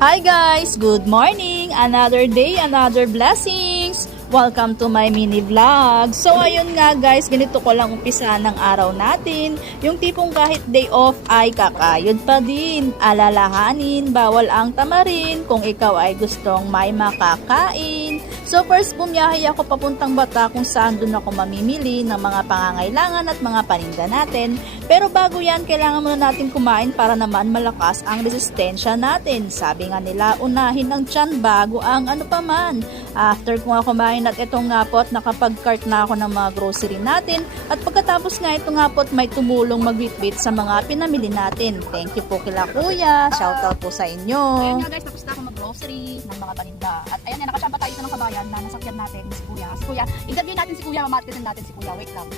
Hi guys! Good morning! Another day, another blessings! Welcome to my mini vlog. So ayun nga guys, ganito ko lang umpisa ng araw natin. Yung tipong kahit day off ay kakayod pa din. Alalahanin, bawal ang tamarin kung ikaw ay gustong may makakain. So first bumiyahe ako papuntang Bata kung saan doon ako mamimili ng mga pangangailangan at mga paninda natin. Pero bago yan, kailangan muna natin kumain para naman malakas ang resistensya natin. Sabi nga nila, unahin ang tiyan bago ang ano pa man. After ko nga kumain at ito nga po at nakapag-cart na ako ng mga grocery natin. At pagkatapos nga ito nga po at may tumulong magbitbit sa mga pinamili natin. Thank you po kila kuya. Shoutout po sa inyo. Ayun nga guys, tapos na ako mag-grocery ng mga paninda. At ayan, nakasamba tayo sa ng kabayan na nasakyan natin si kuya. Si kuya, interview natin si kuya, mamarketin natin si kuya. Wait lang.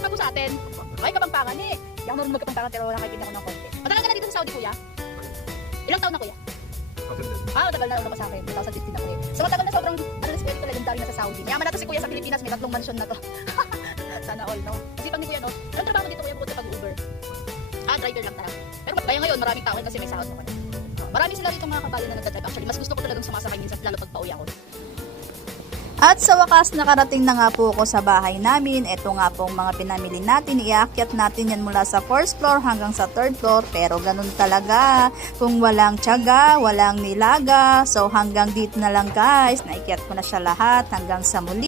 Sabi sa atin, ay Kapampangan eh. Hindi ako marunong magkapampangan pero nakikita ko ng konti. Matagal ka na dito sa Saudi kuya? Ilang taon na kuya? Matagal na pa sa akin. 2016 na kuya. So matagal na sobrang respeto legendary na sa Saudi. Yaman natin si kuya sa Pilipinas, may 3 mansion na to. Sana all, no? Kasi pag ni kuya, no? Anong trabaho dito kuya bukod sa pag-Uber? Driver lang talaga. Pero kaya ngayon, maraming tao kasi may sahod naman. Marami sila dito mga kabayan na nagdadrive. Actually, mas gusto ko talagang sumasakay minsan lalo pag pauwi ako. At sa wakas, nakarating na nga po ako sa bahay namin. Ito nga pong mga pinamili natin. Iakyat natin yan mula sa 4th floor hanggang sa 3rd floor. Pero ganun talaga. Kung walang tiyaga, walang nilaga. So hanggang dito na lang guys. Naikyat ko na siya lahat hanggang sa muli.